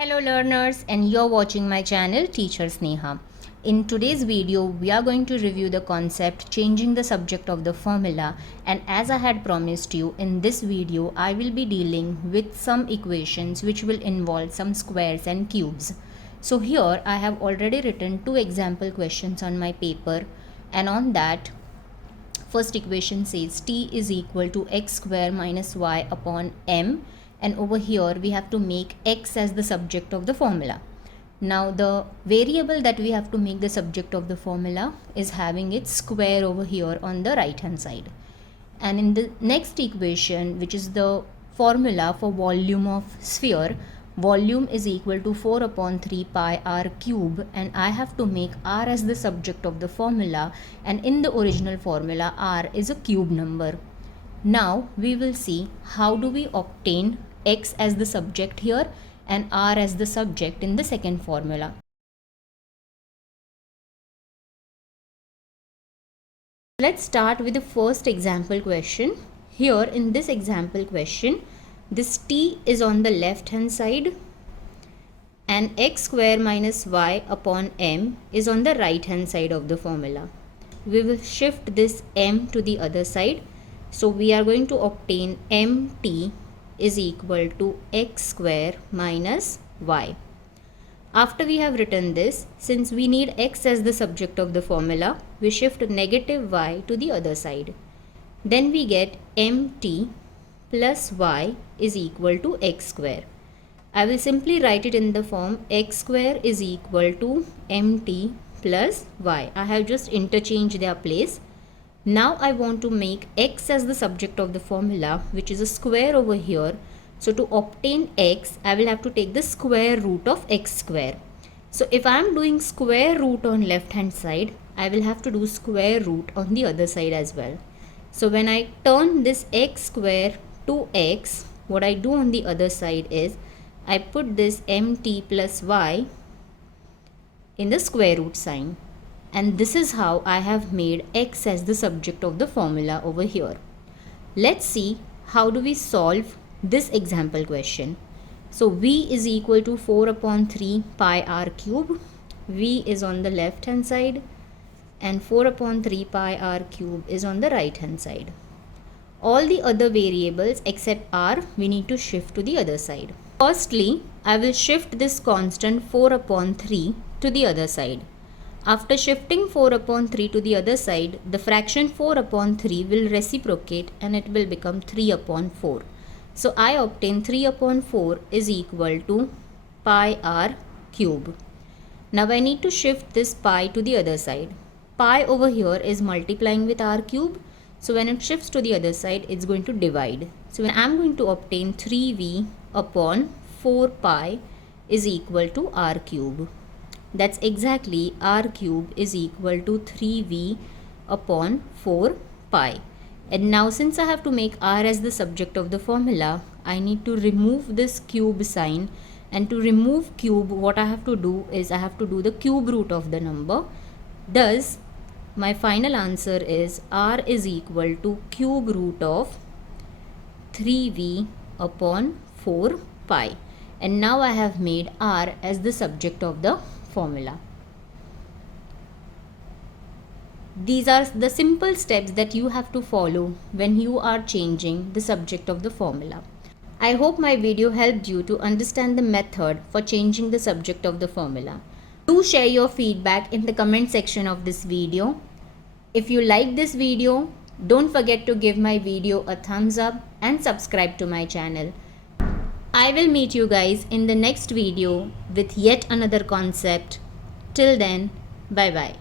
Hello learners, and you're watching my channel Teacher Sneha. In today's video, we are going to review the concept changing the subject of the formula, and as I had promised you, in this video I will be dealing with some equations which will involve some squares and cubes. So here I have already written two example questions on my paper, and on that first equation says t is equal to x square minus y upon m, and over here we have to make x as the subject of the formula. Now the variable that we have to make the subject of the formula is having its square over here on the right hand side. And in the next equation, which is the formula for volume of sphere, volume is equal to 4 upon 3 pi r cube, and I have to make r as the subject of the formula, and in the original formula r is a cube number. Now we will see how do we obtain x as the subject here and r as the subject in the second formula. Let's start with the first example question. Here in this example question, this t is on the left hand side and x square minus y upon m is on the right hand side of the formula. We will shift this m to the other side. So we are going to obtain mt is equal to x square minus y. After we have written this, since we need x as the subject of the formula, we shift negative y to the other side. Then we get mt plus y is equal to x square. I will simply write it in the form x square is equal to mt plus y. I have just interchanged their place. Now I want to make x as the subject of the formula, which is a square over here. So to obtain x, I will have to take the square root of x square. So if I am doing square root on left hand side, I will have to do square root on the other side as well. So when I turn this x square to x, what I do on the other side is I put this mt plus y in the square root sign. And this is how I have made x as the subject of the formula over here. Let's see how do we solve this example question. So v is equal to 4 upon 3 pi r cube. V is on the left hand side and 4 upon 3 pi r cube is on the right hand side. All the other variables except r we need to shift to the other side. Firstly, I will shift this constant 4 upon 3 to the other side. After shifting 4 upon 3 to the other side, the fraction 4 upon 3 will reciprocate and it will become 3 upon 4. So I obtain 3 upon 4 is equal to pi r cube. Now I need to shift this pi to the other side. Pi over here is multiplying with r cube. So when it shifts to the other side, it's going to divide. So when I'm going to obtain 3v upon 4 pi is equal to r cube. That's exactly r cube is equal to 3v upon 4 pi. And now since I have to make r as the subject of the formula, I need to remove this cube sign. And to remove cube, what I have to do is I have to do the cube root of the number. Thus, my final answer is r is equal to cube root of 3v upon 4 pi. And now I have made r as the subject of the formula. These are the simple steps that you have to follow when you are changing the subject of the formula. I hope my video helped you to understand the method for changing the subject of the formula. Do share your feedback in the comment section of this video. If you like this video, don't forget to give my video a thumbs up and subscribe to my channel. I will meet you guys in the next video with yet another concept. Till then, bye bye.